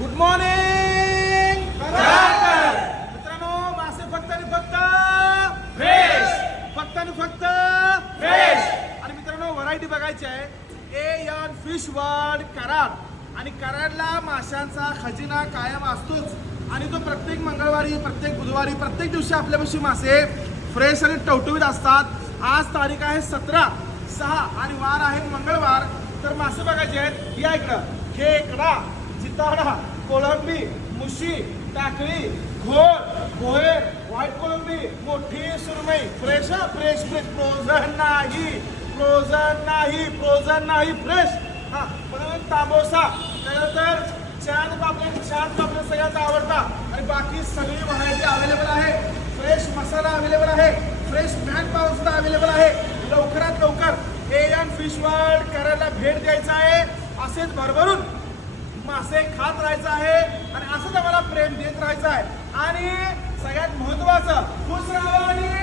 Good morning मित्रांनो, मासे फक्त आणि फक्त फ्रेश, फक्त आणि फक्त फ्रेश. आणि मित्रांनो, व्हरायटी बघायची आहे एन फिश वर्ल्ड कराड. आणि कराडला माशांचा खजिना कायम असतोच आणि तो प्रत्येक मंगळवारी, प्रत्येक बुधवारी, प्रत्येक दिवशी आपल्यापाशी मासे फ्रेश आणि टवटवीत असतात. आज तारीख आहे 17/6 आणि वार आहे मंगळवार. तर मासे बघायचे आहेत. या इकडं खेकडा, जिताडा, कोळंबी, मुशी, टाकळी, घोळ, भोयर, व्हाईट कोळंबी, मोठी सुरमई, फ्रेश फ्रेश फ्रेश, फ्रोझन नाही, फ्रोझन नाही, फ्रोझन नाही, फ्रेश. हा म्हणून तांबोसा, त्यानंतर छान पापलेट, छान पापलेट सगळ्यात आवडता. आणि बाकी सगळी व्हरायटी अवेलेबल आहे. फ्रेश मसाला अवेलेबल आहे, फ्रेश मॅन पावर सुद्धा अवेलेबल आहे. लवकरात लवकर एन फिश वर्ल्ड करायला भेट द्यायचा आहे. असेच भरभरून मासे खात राहायचं आहे आणि असंच आम्हाला प्रेम देत राहायचं आहे. आणि सगळ्यात महत्वाचं खुश राहा आणि